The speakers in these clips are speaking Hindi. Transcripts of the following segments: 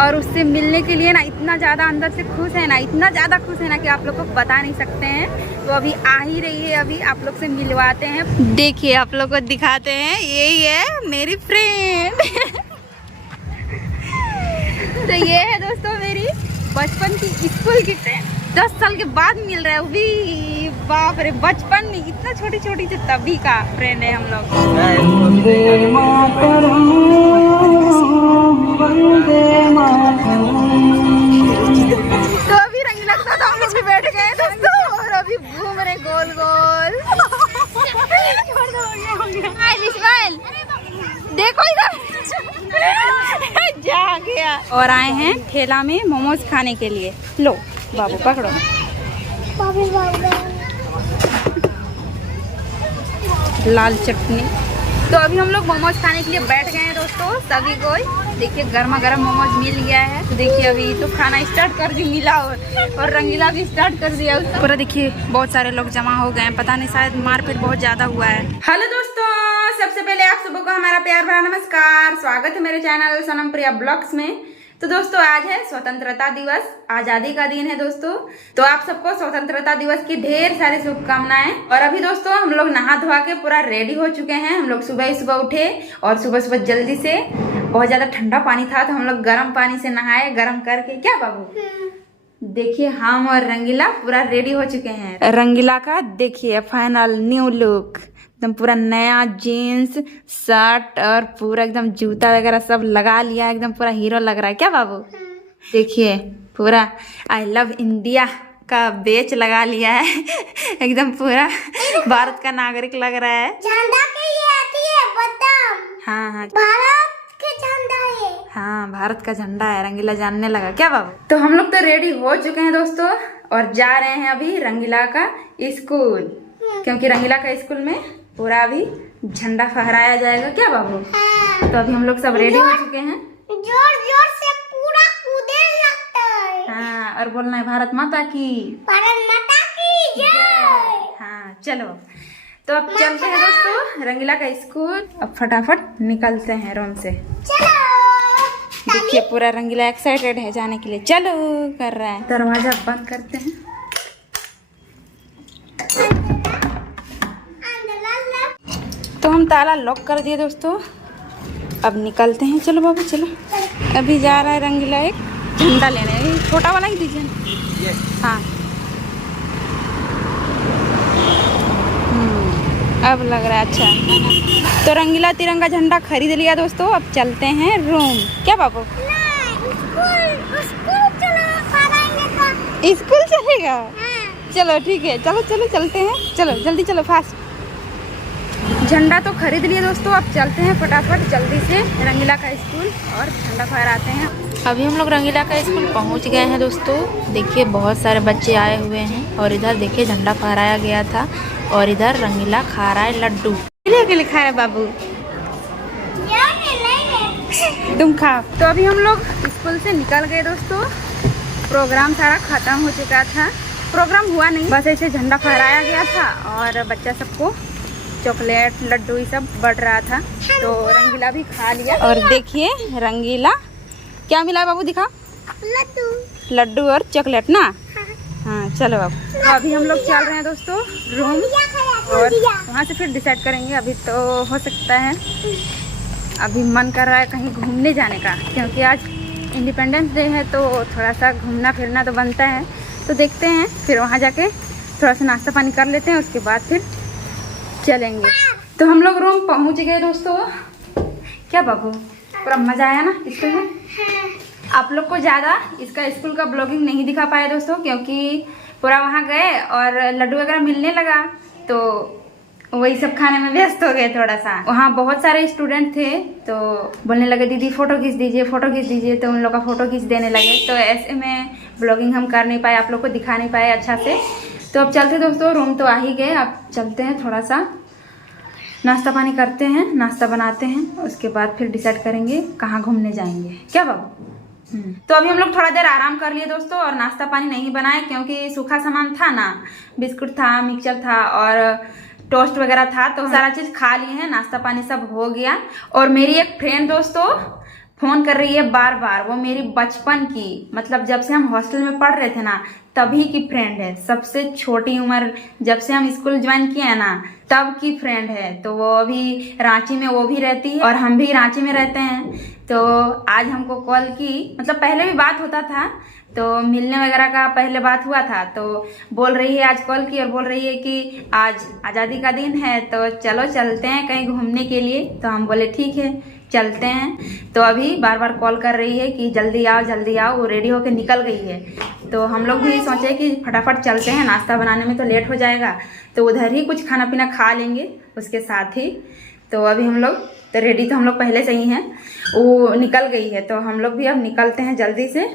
और उससे मिलने के लिए ना इतना ज़्यादा अंदर से खुश है ना, इतना ज़्यादा खुश है ना कि आप लोग को बता नहीं सकते हैं। तो अभी आ ही रही है, अभी आप लोग से मिलवाते हैं। देखिए आप लोग को दिखाते हैं, यही है मेरी फ्रेंड। तो ये है दोस्तों मेरी बचपन की स्कूल की फ्रेंड। 10 साल के बाद मिल रहा है वो भी। बाप रे, बचपन में इतना छोटी छोटी थी तभी का फ्रेंड है हम लोग। तो अभी रंगीला के साथ हम लोग भी बैठ गए दोस्तों और अभी घूम रहे गोल गोल। देखो इधर जा गया। और आए हैं ठेला में मोमोज खाने के लिए। लो बाबू पकड़ो। लाल चटनी। तो अभी हम लोग मोमोज खाने के लिए बैठ गए हैं दोस्तों सभी कोई। देखिए गर्मा गर्म मोमोज मिल गया है। तो देखिए अभी तो खाना स्टार्ट कर दी मिला और रंगीला भी स्टार्ट कर दिया पूरा। देखिए बहुत सारे लोग जमा हो गए हैं, पता नहीं शायद मारपीट बहुत ज्यादा हुआ है। हेलो दोस्तों, सबसे पहले आप सबको को हमारा प्यार भरा नमस्कार। स्वागत है मेरे चैनल सनम प्रिया ब्लॉग्स में। तो दोस्तों आज है स्वतंत्रता दिवस, आजादी का दिन है दोस्तों। तो आप सबको स्वतंत्रता दिवस की ढेर सारी शुभकामनाएं। और अभी दोस्तों हम लोग नहा धोआ के पूरा रेडी हो चुके हैं। हम लोग सुबह ही सुबह उठे और सुबह सुबह जल्दी से, बहुत ज्यादा ठंडा पानी था तो हम लोग गर्म पानी से नहाए, गर्म करके। क्या बाबू? देखिए हम और रंगीला पूरा रेडी हो चुके हैं। रंगीला का देखिए फाइनल न्यू लुक, एकदम पूरा नया जीन्स शर्ट और पूरा एकदम जूता वगैरह सब लगा लिया, एकदम पूरा हीरो लग रहा है। क्या बाबू? देखिए पूरा आई लव इंडिया का बेच लगा लिया है। एकदम पूरा भारत का नागरिक लग रहा है। झंडा के ये आती है बटन। हाँ हाँ भारत के झंडा है। हाँ भारत का झंडा है। रंगीला जानने लगा। क्या बाबू? तो हम लोग तो रेडी हो चुके हैं दोस्तों और जा रहे हैं अभी रंगीला का स्कूल, क्योंकि रंगीला का स्कूल में पूरा अभी झंडा फहराया जाएगा। क्या बाबू? हाँ। तो अभी हम लोग सब रेडी हो चुके हैं। जोर जोर से पूरा कूदने लगता है। हाँ और बोलना है भारत माता की, भारत माता की जय। हाँ चलो तो अब चलते हैं दोस्तों रंगीला का स्कूल। अब फटाफट निकलते हैं रूम से। चलो। देखिए पूरा रंगीला एक्साइटेड है जाने के लिए। चलो कर रहा है। दरवाजा बंद करते हैं। तो हम ताला लॉक कर दिए दोस्तों, अब निकलते हैं। चलो बाबू चलो। अभी जा रहा है रंगीला एक झंडा लेने। छोटा वाला ही दीजिए। हाँ अब लग रहा है अच्छा। तो रंगीला तिरंगा झंडा खरीद लिया दोस्तों। अब चलते हैं रूम। क्या बाबू? स्कूल चलेगा? चलो ठीक है, चलो चलो चलते हैं। चलो जल्दी चलो फास्ट। झंडा तो खरीद लिए दोस्तों, अब चलते हैं फटाफट जल्दी से रंगीला का स्कूल और झंडा फहराते हैं। अभी हम लोग रंगीला का स्कूल पहुंच गए हैं दोस्तों। देखिए बहुत सारे बच्चे आए हुए हैं और इधर देखिए झंडा फहराया गया था और इधर रंगीला खा रहा है लड्डू। के लिए खा रहा है बाबू? तुम खाओ। तो अभी हम लोग स्कूल से निकल गए दोस्तों। प्रोग्राम सारा खत्म हो चुका था। प्रोग्राम हुआ नहीं, बस ऐसे झंडा फहराया गया था और बच्चा सबको चॉकलेट लड्डू ये सब बढ़ रहा था। तो रंगीला भी खा लिया। और देखिए रंगीला क्या मिला है बाबू? दिखा। लड्डू और चॉकलेट ना। हाँ चलो बाबू। तो अभी हम लोग चल रहे हैं दोस्तों रूम और वहाँ से फिर डिसाइड करेंगे। अभी तो हो सकता है, अभी मन कर रहा है कहीं घूमने जाने का, क्योंकि आज इंडिपेंडेंस डे है तो थोड़ा सा घूमना फिरना तो बनता है। तो देखते हैं, फिर वहाँ जाके थोड़ा सा नाश्ता पानी कर लेते हैं, उसके बाद फिर चलेंगे। तो हम लोग रूम पहुंच गए दोस्तों। क्या बाबू पूरा मजा आया ना स्कूल में? आप लोग को ज़्यादा इसका स्कूल का ब्लॉगिंग नहीं दिखा पाए दोस्तों, क्योंकि पूरा वहाँ गए और लड्डू वगैरह मिलने लगा तो वही सब खाने में व्यस्त हो गए थोड़ा सा। वहाँ बहुत सारे स्टूडेंट थे तो बोलने लगे दीदी फ़ोटो खींच दीजिए, फ़ोटो खींच दीजिए। तो उन लोग का फ़ोटो खींच देने लगे। तो ऐसे में ब्लॉगिंग हम कर नहीं पाए, आप लोग को दिखा नहीं पाए अच्छा से। तो अब चलते दोस्तों, रूम तो आ ही गए, अब चलते हैं थोड़ा सा नाश्ता पानी करते हैं, नाश्ता बनाते हैं, उसके बाद फिर डिसाइड करेंगे कहाँ घूमने जाएंगे। क्या बाबू? तो अभी हम लोग थोड़ा देर आराम कर लिए दोस्तों और नाश्ता पानी नहीं बनाए, क्योंकि सूखा सामान था ना, बिस्कुट था, मिक्सचर था और टोस्ट वगैरह था, तो सारा चीज़ खा लिए हैं, नाश्ता पानी सब हो गया। और मेरी एक फ्रेंड दोस्तों फ़ोन कर रही है बार बार। वो मेरी बचपन की, मतलब जब से हम हॉस्टल में पढ़ रहे थे ना तभी की फ्रेंड है। सबसे छोटी उम्र जब से हम स्कूल ज्वाइन किए हैं ना तब की फ्रेंड है। तो वो अभी रांची में वो भी रहती है और हम भी रांची में रहते हैं। तो आज हमको कॉल की, मतलब पहले भी बात होता था तो मिलने वगैरह का पहले बात हुआ था। तो बोल रही है आज कॉल की और बोल रही है कि आज आज़ादी का दिन है तो चलो चलते हैं कहीं घूमने के लिए। तो हम बोले ठीक है चलते हैं। तो अभी बार बार कॉल कर रही है कि जल्दी आओ। वो रेडी होके निकल गई है। तो हम लोग भी सोचे कि फटाफट चलते हैं, नाश्ता बनाने में तो लेट हो जाएगा तो उधर ही कुछ खाना पीना खा लेंगे उसके साथ ही। तो अभी हम लोग तो रेडी तो हम लोग पहले से ही हैं, वो निकल गई है तो हम लोग भी अब निकलते हैं जल्दी से।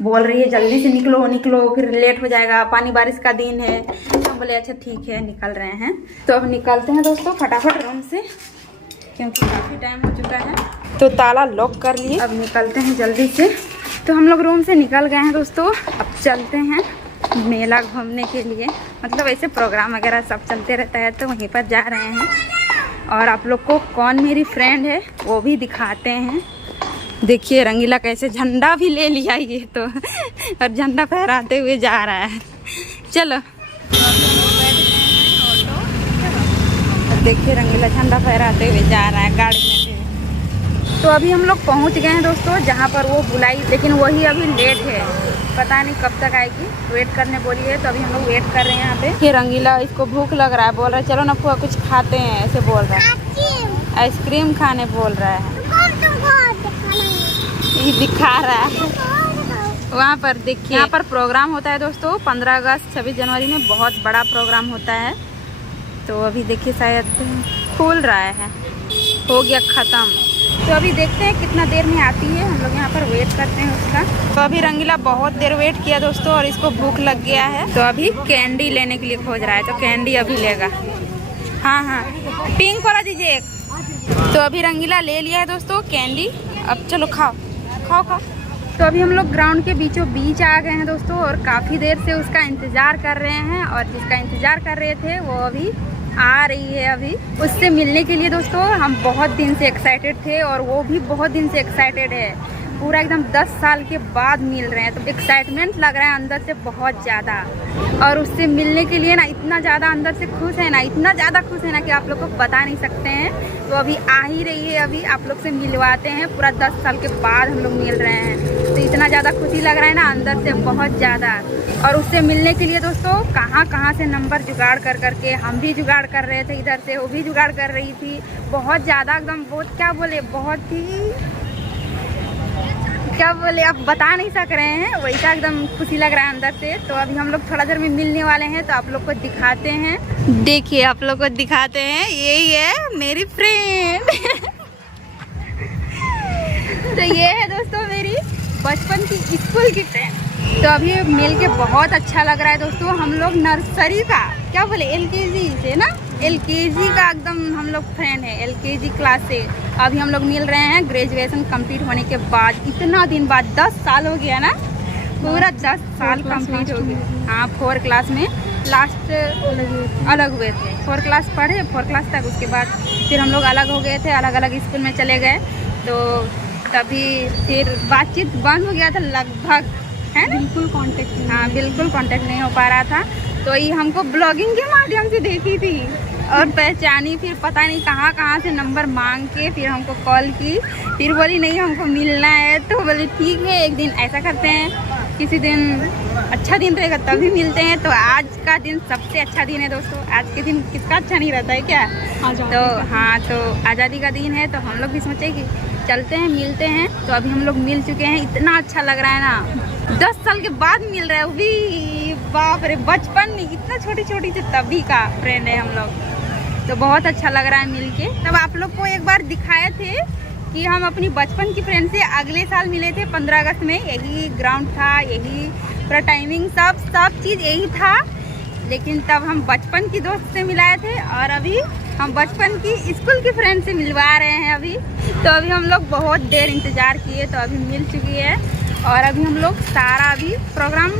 बोल रही है जल्दी से निकलो फिर लेट हो जाएगा, पानी बारिश का दिन है। तो बोले अच्छा ठीक है निकल रहे हैं। तो अब निकलते हैं दोस्तों फटाफट रूम से क्योंकि काफ़ी टाइम हो चुका है। तो ताला लॉक कर लिए, अब निकलते हैं जल्दी से। तो हम लोग रूम से निकल गए हैं दोस्तों। अब चलते हैं मेला घूमने के लिए, मतलब ऐसे प्रोग्राम वगैरह सब चलते रहता है तो वहीं पर जा रहे हैं। और आप लोग को कौन मेरी फ्रेंड है वो भी दिखाते हैं। देखिए रंगीला कैसे झंडा भी ले लिया ये तो और झंडा फहराते हुए जा रहा है। चलो देखिए रंगीला झंडा फहराते हुए जा रहा है गाड़ी में से। तो अभी हम लोग पहुंच गए हैं दोस्तों जहां पर वो बुलाई, लेकिन वही अभी लेट है, पता नहीं कब तक आएगी। वेट करने बोली है तो अभी हम लोग वेट कर रहे हैं यहाँ पे। ये रंगीला इसको भूख लग रहा है, बोल रहा है चलो ना फुआ कुछ खाते हैं, ऐसे बोल रहा है। आइसक्रीम खाने बोल रहा है, ये दिखा रहा है। वहाँ पर देखिए यहाँ पर प्रोग्राम होता है दोस्तों 15 अगस्त 26 जनवरी में बहुत बड़ा प्रोग्राम होता है। तो अभी देखिए शायद खुल रहा है, हो गया ख़त्म। तो अभी देखते हैं कितना देर में आती है, हम लोग यहाँ पर वेट करते हैं उसका। तो अभी रंगीला बहुत देर वेट किया दोस्तों और इसको भूख लग गया है तो अभी कैंडी लेने के लिए खोज रहा है। तो कैंडी अभी लेगा। हाँ पिंक वाला दीजिए एक। तो अभी रंगीला ले लिया है दोस्तों कैंडी। अब चलो खाओ। तो अभी हम लोग ग्राउंड के बीचों बीच आ गए हैं दोस्तों और काफ़ी देर से उसका इंतज़ार कर रहे हैं। और जिसका इंतज़ार कर रहे थे वो अभी आ रही है। अभी उससे मिलने के लिए दोस्तों हम बहुत दिन से एक्साइटेड थे और वो भी बहुत दिन से एक्साइटेड है। पूरा एकदम 10 साल के बाद मिल रहे हैं तो एक्साइटमेंट लग रहा है अंदर से बहुत ज़्यादा। और उससे मिलने के लिए ना इतना ज़्यादा अंदर से खुश है ना, इतना ज़्यादा खुश है ना कि आप लोग को बता नहीं सकते हैं। तो अभी आ ही रही है, अभी आप लोग से मिलवाते हैं। पूरा 10 साल के बाद हम लोग मिल रहे हैं तो इतना ज़्यादा खुशी लग रहा है ना अंदर से बहुत ज़्यादा। और उससे मिलने के लिए दोस्तों कहाँ से नंबर जुगाड़ कर करके हम भी जुगाड़ कर रहे थे, इधर से वो भी जुगाड़ कर रही थी। बहुत ज़्यादा एकदम बहुत क्या बोले आप बता नहीं सक रहे हैं, वैसा एकदम खुशी लग रहा है अंदर से। तो अभी हम लोग थोड़ा देर में मिलने वाले हैं तो आप लोग को दिखाते हैं। देखिए आप लोग को दिखाते हैं, यही है मेरी फ्रेंड तो ये है दोस्तों मेरी बचपन की स्कूल की फ्रेंड। तो अभी मिल के बहुत अच्छा लग रहा है दोस्तों। हम लोग नर्सरी का क्या बोले LKG से ना, LKG का एकदम हम लोग फ्रेंड है, LKG क्लास से। अभी हम लोग मिल रहे हैं ग्रेजुएशन कंप्लीट होने के बाद, इतना दिन बाद। 10 साल हो गया ना, पूरा 10 साल कंप्लीट हो गया। हाँ 4 क्लास में लास्ट अलग हुए थे। 4 क्लास पढ़े, 4 क्लास तक, उसके बाद फिर हम लोग अलग हो गए थे, अलग अलग स्कूल में चले गए। तो तभी फिर बातचीत बंद हो गया था लगभग, है ना, बिल्कुल कांटेक्ट नहीं हो पा रहा था। तो ये हमको ब्लॉगिंग के माध्यम से देखी थी और पहचानी, फिर पता नहीं कहाँ से नंबर मांग के फिर हमको कॉल की। फिर बोली नहीं हमको मिलना है। तो बोली ठीक है एक दिन ऐसा करते हैं, किसी दिन अच्छा दिन रहेगा तभी मिलते हैं। तो आज का दिन सबसे अच्छा दिन है दोस्तों। आज के दिन किसका अच्छा नहीं रहता है क्या। तो हाँ तो आज़ादी का दिन है तो हम लोग भी सोचे कि चलते हैं मिलते हैं। तो अभी हम लोग मिल चुके हैं, इतना अच्छा लग रहा है ना। 10 साल के बाद मिल रहा है, वो भी बाप रे, बचपन में इतना छोटी से तभी का फ्रेंड है हम लोग। तो बहुत अच्छा लग रहा है मिल के। तब आप लोग को एक बार दिखाए थे कि हम अपनी बचपन की फ्रेंड से अगले साल मिले थे 15 अगस्त में। यही ग्राउंड था, यही पूरा टाइमिंग सब चीज़ यही था। लेकिन तब हम बचपन की दोस्त से मिलाए थे और अभी हम बचपन की स्कूल की फ्रेंड से मिलवा रहे हैं अभी। तो अभी हम लोग बहुत देर इंतज़ार किए तो अभी मिल चुकी है। और अभी हम लोग सारा अभी प्रोग्राम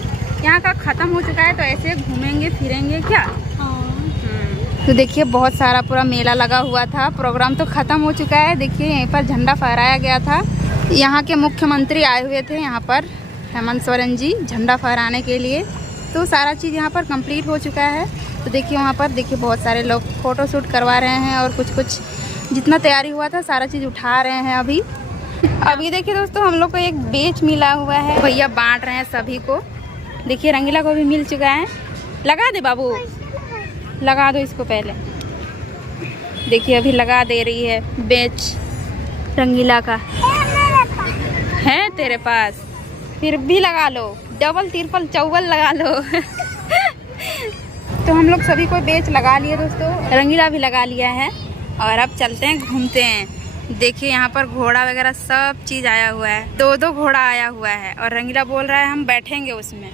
यहाँ का ख़त्म हो चुका है तो ऐसे घूमेंगे फिरेंगे क्या। तो देखिए बहुत सारा पूरा मेला लगा हुआ था, प्रोग्राम तो ख़त्म हो चुका है। देखिए यहीं पर झंडा फहराया गया था यहाँ के मुख्यमंत्री आए हुए थे यहाँ पर, हेमंत सोरेन जी, झंडा फहराने के लिए। तो सारा चीज़ यहाँ पर कंप्लीट हो चुका है। तो देखिए वहाँ पर देखिए बहुत सारे लोग फ़ोटो शूट करवा रहे हैं और कुछ जितना तैयारी हुआ था सारा चीज़ उठा रहे हैं अभी देखिए दोस्तों, हम लोग को एक बेच मिला हुआ है, भैया बांट रहे हैं सभी को। देखिए रंगीला को भी मिल चुका है। लगा दे बाबू, लगा दो इसको पहले। देखिए अभी लगा दे रही है बेच रंगीला का। है तेरे पास, फिर भी लगा लो, डबल तिरपल चौबल लगा लो। तो हम लोग सभी को बेच लगा लिए दोस्तों, रंगीला भी लगा लिया है। और अब चलते हैं, घूमते हैं। देखिए यहाँ पर घोड़ा वगैरह सब चीज़ आया हुआ है, 2-2 घोड़ा आया हुआ है। और रंगीला बोल रहा है हम बैठेंगे उसमें।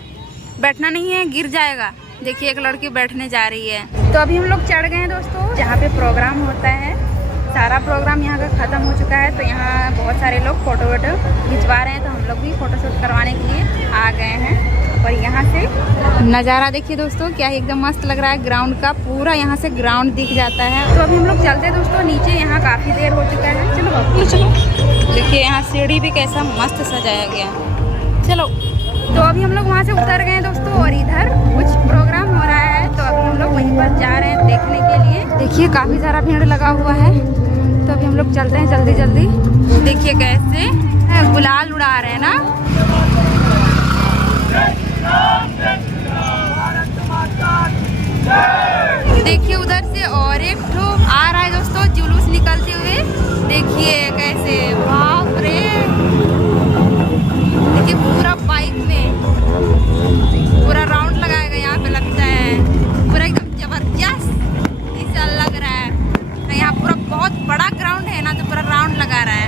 बैठना नहीं है, गिर जाएगा। देखिए एक लड़की बैठने जा रही है। तो अभी हम लोग चढ़ गए हैं दोस्तों, जहाँ पे प्रोग्राम होता है। सारा प्रोग्राम यहाँ का ख़त्म हो चुका है। तो यहाँ बहुत सारे लोग फ़ोटो वोटो खिंचवा रहे हैं, तो हम लोग भी फ़ोटो शूट करवाने के लिए आ गए हैं। और यहाँ से नज़ारा देखिए दोस्तों, क्या एकदम मस्त लग रहा है। ग्राउंड का पूरा यहाँ से ग्राउंड दिख जाता है। तो अभी हम लोग चलते हैं दोस्तों नीचे, यहाँ काफ़ी देर हो चुका है। चलो बाबू चलो। देखिए यहाँ सीढ़ी भी कैसा मस्त सजाया गया। चलो, तो अभी हम लोग वहाँ से उतर गए हैं दोस्तों, और इधर कुछ प्रोग्राम हो रहा है। तो अभी हम लोग वहीं पर जा रहे हैं देखने के लिए। देखिए काफ़ी सारा भीड़ लगा हुआ है। तो अभी हम लोग चलते हैं जल्दी जल्दी। देखिए कैसे गुलाल उड़ा रहे हैं ना। देखिए उधर से और एक ठो आ रहा है दोस्तों, जुलूस निकलते हुए। देखिए कैसे, बाप रे। देखिए पूरा बाइक में पूरा राउंड लगाएगा यहाँ पे, लगता है पूरा एकदम जबरदस्त ऐसा लग रहा है। यहाँ पूरा बहुत बड़ा ग्राउंड है ना, तो पूरा राउंड लगा रहा है।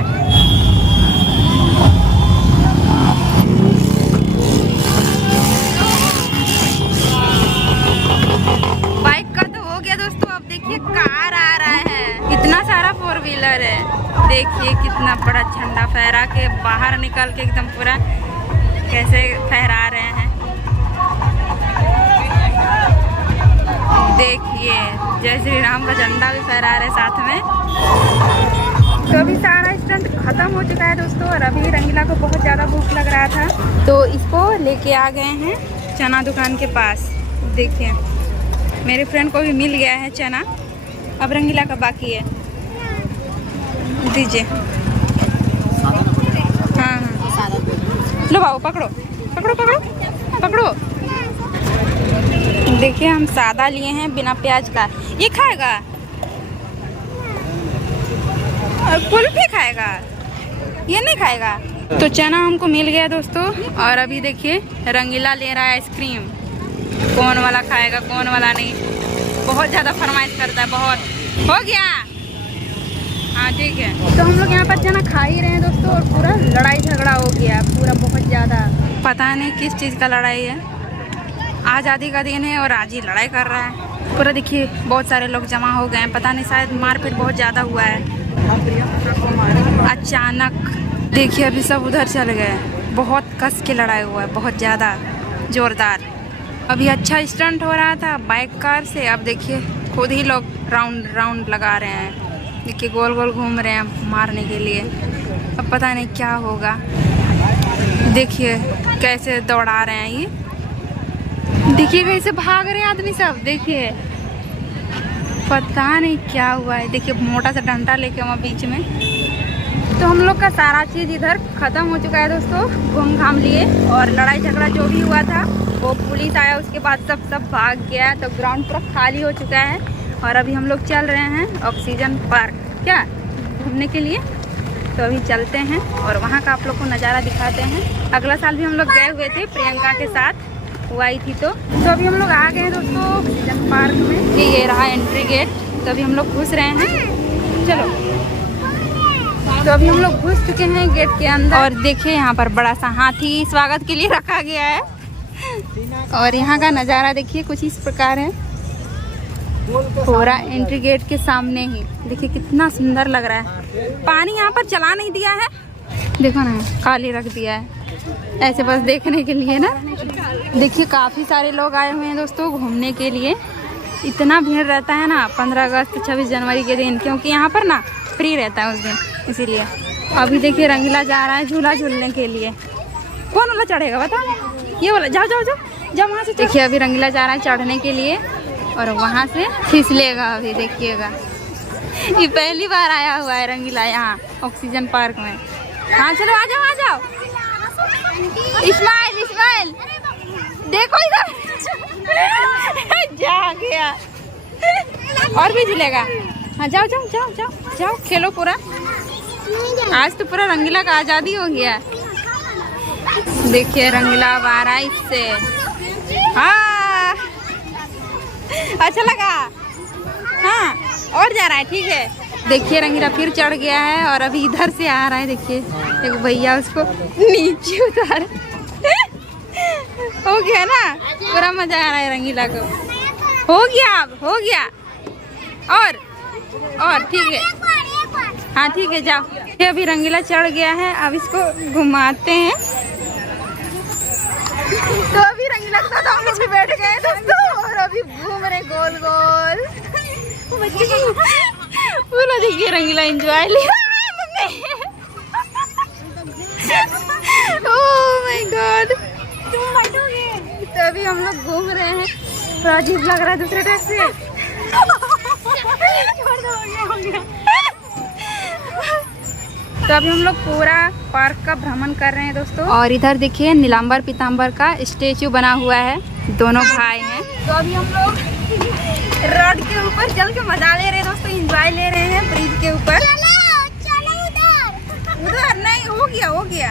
बाइक का तो हो गया दोस्तों, अब देखिए कार आ रहा है। इतना सारा 4 व्हीलर है। देखिए कितना बड़ा झंडा फहरा के बाहर निकल के एकदम पूरा कैसे फहरा रहे हैं। देखिए जय श्री राम का झंडा भी फहरा रहे साथ में। तो अभी सारा स्टंट खत्म हो चुका है दोस्तों, और अभी रंगीला को बहुत ज़्यादा भूख लग रहा था, तो इसको लेके आ गए हैं चना दुकान के पास। देखिए मेरे फ्रेंड को भी मिल गया है चना, अब रंगीला का बाकी है। दीजिए। हाँ लो बाबू, पकड़ो पकड़ो पकड़ो पकड़ो। देखिए हम सादा लिए हैं बिना प्याज का। ये खाएगा और कुल्फी खाएगा, ये नहीं खाएगा। तो चना हमको मिल गया दोस्तों, और अभी देखिए रंगीला ले रहा है आइसक्रीम। कौन वाला खाएगा कौन वाला नहीं, बहुत ज़्यादा फरमाइश करता है। बहुत हो गया। हाँ ठीक है। तो हम लोग यहाँ पर चना खा ही रहे हैं दोस्तों, और पूरा लड़ाई झगड़ा हो गया पूरा, बहुत ज़्यादा। पता नहीं किस चीज़ का लड़ाई है। आज़ादी का दिन है और आज ही लड़ाई कर रहा है पूरा। देखिए बहुत सारे लोग जमा हो गए हैं, पता नहीं शायद मारपीट बहुत ज़्यादा हुआ है अचानक। देखिए अभी सब उधर चले गए, बहुत कस के लड़ाई हुआ है, बहुत ज़्यादा ज़ोरदार। अभी अच्छा स्टंट हो रहा था बाइक कार से, अब देखिए खुद ही लोग राउंड लगा रहे हैं। देखिए गोल गोल घूम रहे हैं मारने के लिए। अब पता नहीं क्या होगा। देखिए कैसे दौड़ा रहे हैं ये, देखिए कैसे भाग रहे हैं आदमी सब। देखिए पता नहीं क्या हुआ है। देखिए मोटा सा डंडा लेके वहाँ बीच में। तो हम लोग का सारा चीज़ इधर ख़त्म हो चुका है दोस्तों, घूम घाम लिए। और लड़ाई झगड़ा जो भी हुआ था वो पुलिस आया उसके बाद सब भाग गया। तो ग्राउंड पूरा खाली हो चुका है, और अभी हम लोग चल रहे हैं ऑक्सीजन पार्क क्या घूमने के लिए। तो अभी चलते हैं और वहाँ का आप लोग को नज़ारा दिखाते हैं। अगला साल भी हम लोग गए हुए थे प्रियंका के साथ, वो आई थी। तो अभी हम लोग आ गए हैं दोस्तों ऑक्सीजन पार्क में। ये रहा एंट्री गेट। तो अभी हम लोग घुस रहे हैं। चलो, तो अभी हम लोग घुस चुके हैं गेट के अंदर। और देखिए यहाँ पर बड़ा सा हाथी स्वागत के लिए रखा गया है। और यहाँ का नज़ारा देखिए कुछ इस प्रकार है, पूरा एंट्री गेट के सामने ही। देखिए कितना सुंदर लग रहा है। पानी यहाँ पर चला नहीं दिया है, देखो ना, खाली रख दिया है ऐसे बस देखने के लिए ना। देखिए काफ़ी सारे लोग आए हुए हैं दोस्तों घूमने के लिए। इतना भीड़ रहता है ना 15 अगस्त 26 जनवरी के दिन, क्योंकि यहाँ पर ना फ्री रहता है उस दिन, इसीलिए। अभी देखिए रंगीला जा रहा है झूला झूलने के लिए। कौन वाला चढ़ेगा बता? ये वाला। जाओ जाओ जाओ जाओ वहाँ से। देखिए अभी रंगीला जा रहा है चढ़ने के लिए और वहाँ से फिसलेगा। अभी देखिएगा, ये पहली बार आया हुआ है रंगीला यहाँ ऑक्सीजन पार्क में। हाँ चलो आ जाओ आ जाओ। इस्माइल इस्माइल देखो इधर जा गया। और भी झूलेगा। हाँ जाओ जाओ जाओ जाओ जाओ खेलो पूरा। आज तो पूरा रंगीला का आज़ादी हो गया। देखिए रंगीला अब आ रहा है इससे। हाँ अच्छा लगा। हाँ और जा रहा है, ठीक है। देखिए रंगीला फिर चढ़ गया है और अभी इधर से आ रहा है। देखिए एक भैया उसको नीचे उतार हो गया ना, पूरा मजा आ रहा है रंगीला को। हो गया अब हो गया। और ठीक है। हाँ ठीक है जाओ। ये अभी रंगीला चढ़ गया है, अब इसको घुमाते हैं। तो अभी रंगीला के साथ हम लोग भी बैठ गए दोस्तों और अभी घूम रहे गोल गोल। पूरा देखिए रंगीला एंजॉय लिया। ओह माय गॉड, तो अभी हम लोग घूम रहे हैं। थोड़ा अजीब लग रहा है दूसरे टाइप से। तो अभी हम लोग पूरा पार्क का भ्रमण कर रहे हैं दोस्तों। और इधर देखिए नीलांबर पीताम्बर का स्टेचू बना हुआ है, दोनों भाई हैं। तो अभी हम लोग रोड के ऊपर चल के मजा ले रहे हैं दोस्तों, एंजॉय ले रहे हैं ब्रिज के ऊपर। चलो उधर नहीं, हो गया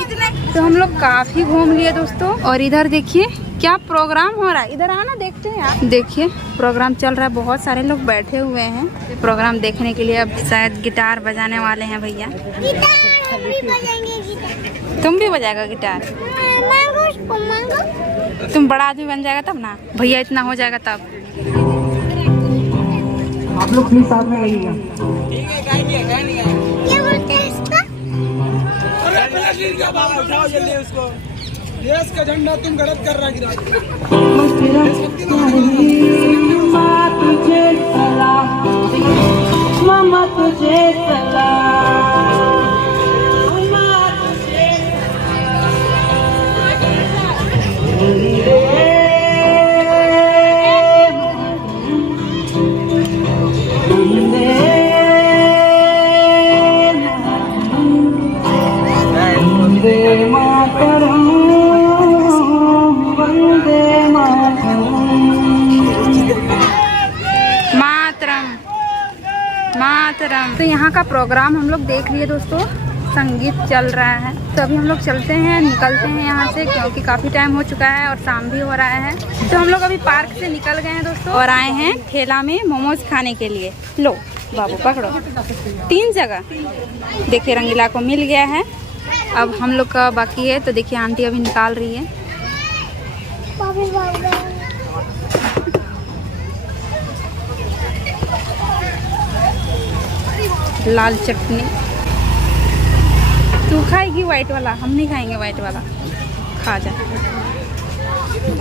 इतने। तो हम लोग काफी घूम लिए दोस्तों। और इधर देखिए क्या प्रोग्राम हो रहा है, इधर आना देखते हैं आप। देखिए प्रोग्राम चल रहा है, बहुत सारे लोग बैठे हुए हैं प्रोग्राम देखने के लिए। अब शायद गिटार बजाने वाले हैं भैया। गिटार भी बजाएंगे गिटार। तुम भी बजाएगा गिटार? मांगो उसको मांगो। तुम बड़ा आदमी बन जाएगा तब ना, भैया इतना हो जाएगा तब। आप लोग प्लीज साथ में रहिएगा। क्या बोलते हैं इसका? उठाओ जल्दी उसको। देश का झंडा तुम गलत कर रहा गिरा। मामा तुझे मातरम। तो यहाँ का प्रोग्राम हम लोग देख लिए दोस्तों, संगीत चल रहा है। तो अभी हम लोग चलते हैं, निकलते हैं यहाँ से क्योंकि काफ़ी टाइम हो चुका है और शाम भी हो रहा है। तो हम लोग अभी पार्क से निकल गए हैं दोस्तों और आए हैं ठेला में मोमोज खाने के लिए। लो बाबू पकड़ो, 3 जगह। देखिए रंगीला को मिल गया है, अब हम लोग का बाकी है। तो देखिए आंटी अभी निकाल रही है। लाल चटनी। तू खाएगी व्हाइट वाला? हम नहीं खाएंगे व्हाइट वाला, खा जा।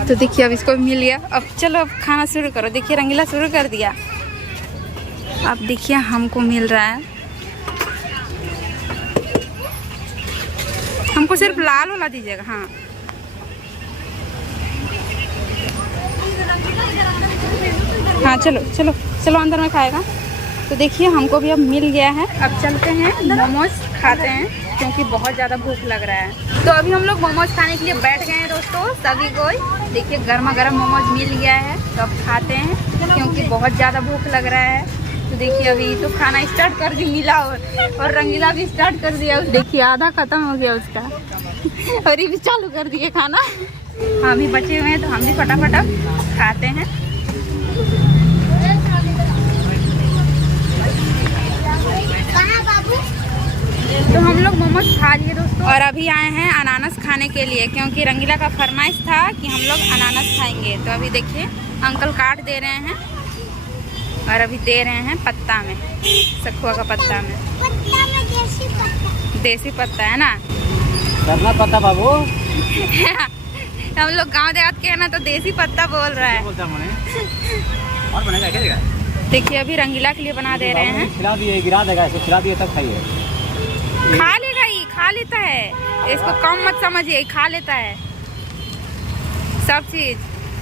तो देखिए अब इसको मिल गया। अब चलो अब खाना शुरू करो। देखिए रंगीला शुरू कर दिया। अब देखिए हमको मिल रहा है। हमको सिर्फ लाल वाला दीजिएगा। हाँ हाँ चलो चलो चलो अंदर में खाएगा। तो देखिए हमको भी अब मिल गया है। अब चलते हैं मोमोज खाते हैं क्योंकि बहुत ज़्यादा भूख लग रहा है। तो अभी हम लोग मोमोज खाने के लिए बैठ गए हैं दोस्तों सभी कोई। देखिए गर्मा गर्म मोमोज मिल गया है, तो अब खाते हैं क्योंकि बहुत ज़्यादा भूख लग रहा है। तो देखिए अभी तो खाना स्टार्ट कर दी मिला और रंगीला भी स्टार्ट कर दिया। देखिए आधा ख़त्म हो गया उसका और ये भी चालू कर दिए खाना। हम भी बचे हुए हैं तो हम भी फटाफट अब खाते हैं। तो हम लोग मोमोज खा लिए दोस्तों और अभी आए हैं अनानास खाने के लिए क्योंकि रंगीला का फरमाइश था कि हम लोग अनानास खाएंगे। तो अभी देखिए अंकल काट दे रहे हैं और अभी दे रहे हैं पत्ता में, सखुआ का पत्ता में। देसी पत्ता है ना, करना पत्ता बाबू। हम लोग गांव देहात के हैं ना, तो देसी पत्ता बोल रहा है। और बनेगा क्या? देखिए अभी रंगीला के लिए बना दे रहे हैं। खिला दिए, गिरा देगा, इसको खिला दिए तब खाइए। खा लेगा, ये खा लेता है, इसको कम मत समझिए, खा लेता है सब चीज।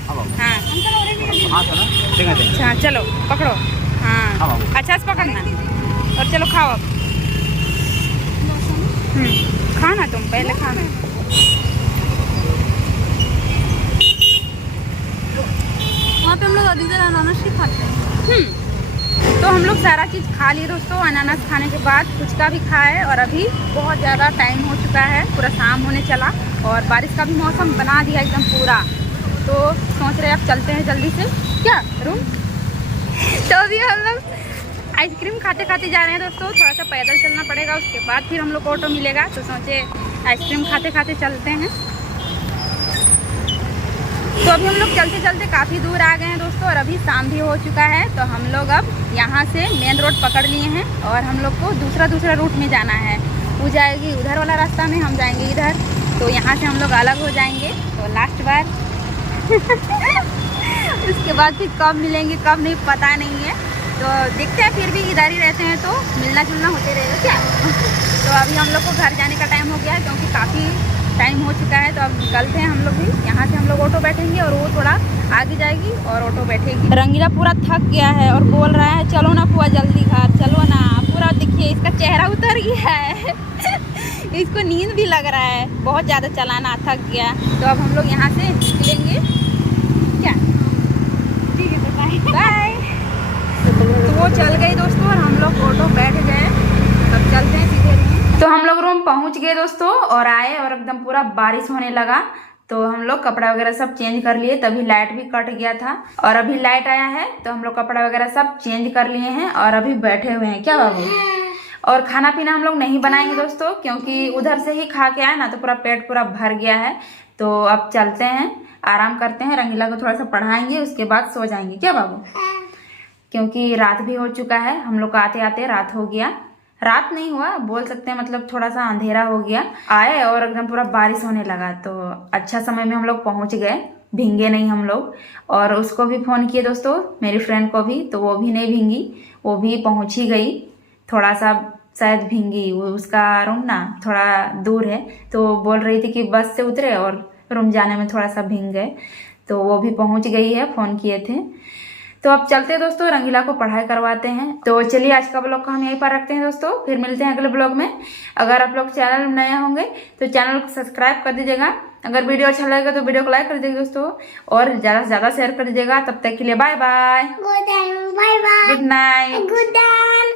हाँ अच्छा चलो पकड़ो। हाँ अच्छा से पकड़ना और चलो खाओ अब। खाना तुम पहले खाना। वहाँ पे हम लोग अधिकतर अनानास ही खाते हैं। तो हम लोग सारा चीज़ खा लिए दोस्तों। अनानास खाने के बाद फुचका भी खाए और अभी बहुत ज़्यादा टाइम हो चुका है, पूरा शाम होने चला और बारिश का भी मौसम बना दिया एकदम पूरा। तो सोच रहे अब चलते हैं जल्दी से क्या रूम। तो अभी हम लोग आइसक्रीम खाते खाते जा रहे हैं दोस्तों। थोड़ा सा पैदल चलना पड़ेगा, उसके बाद फिर हम लोग को ऑटो मिलेगा। तो सोचे आइसक्रीम खाते खाते चलते हैं। तो अभी हम लोग चलते चलते काफ़ी दूर आ गए हैं दोस्तों और अभी शाम भी हो चुका है। तो हम लोग अब यहाँ से मेन रोड पकड़ लिए हैं और हम लोग को दूसरा रूट में जाना है। वो जाएगी उधर वाला रास्ता में, हम जाएंगे इधर। तो यहाँ से हम लोग अलग हो जाएंगे तो लास्ट बार। उसके बाद फिर कब मिलेंगे कब नहीं पता नहीं है। तो देखते हैं, फिर भी इधर ही रहते हैं तो मिलना जुलना होते रहेगा क्या। तो अभी हम लोग को घर जाने का टाइम हो गया है क्योंकि काफ़ी टाइम हो चुका है। तो अब निकलते हैं हम लोग भी। यहाँ से हम लोग ऑटो बैठेंगे और वो थोड़ा आगे जाएगी और ऑटो बैठेगी। रंगीला पूरा थक गया है और बोल रहा है चलो ना बुआ जल्दी घर चलो ना। पूरा देखिए इसका चेहरा उतर गया है। इसको नींद भी लग रहा है, बहुत ज़्यादा चलाना, थक गया। तो अब हम लोग यहाँ से निकलेंगे क्या। ठीक है तो बाय बाय। तो वो चल गई दोस्तों और हम लोग ऑटो बैठ गए। अब चलते हैं सीधे रूम। तो हम लोग रूम पहुंच गए दोस्तों और आए और एकदम पूरा बारिश होने लगा। तो हम लोग कपड़ा वगैरह सब चेंज कर लिए, तभी लाइट भी कट गया था और अभी लाइट आया है। तो हम लोग कपड़ा वगैरह सब चेंज कर लिए हैं और अभी बैठे हुए हैं क्या बाबू। और खाना पीना हम लोग नहीं बनाएंगे दोस्तों क्योंकि उधर से ही खा के आए ना, तो पूरा पेट पूरा भर गया है। तो अब चलते हैं, आराम करते हैं, रंगीला को थोड़ा सा पढ़ाएंगे, उसके बाद सो जाएंगे क्या बाबू। क्योंकि रात भी हो चुका है, हम लोग आते आते रात हो गया। रात नहीं हुआ बोल सकते हैं, मतलब थोड़ा सा अंधेरा हो गया। आए और एकदम पूरा बारिश होने लगा। तो अच्छा समय में हम लोग पहुंच गए, भींगे नहीं हम लोग। और उसको भी फ़ोन किए दोस्तों, मेरी फ्रेंड को भी, तो वो भी नहीं भींगी, वो भी पहुंच ही गई। थोड़ा सा शायद भींगी, वो उसका रूम ना थोड़ा दूर है। तो बोल रही थी कि बस से उतरे और रूम जाने में थोड़ा सा भींग गए। तो वो भी पहुंच गई है, फ़ोन किए थे। तो अब चलते हैं दोस्तों, रंगीला को पढ़ाई करवाते हैं। तो चलिए आज का ब्लॉग को हम यहीं पर रखते हैं दोस्तों, फिर मिलते हैं अगले ब्लॉग में। अगर आप लोग चैनल में नए होंगे तो चैनल को सब्सक्राइब कर दीजिएगा। अगर वीडियो अच्छा लगेगा तो वीडियो को लाइक कर दीजिएगा दोस्तों और ज़्यादा से ज़्यादा शेयर कर दीजिएगा। तब तक के लिए bye bye, good night, bye bye, good night, good night.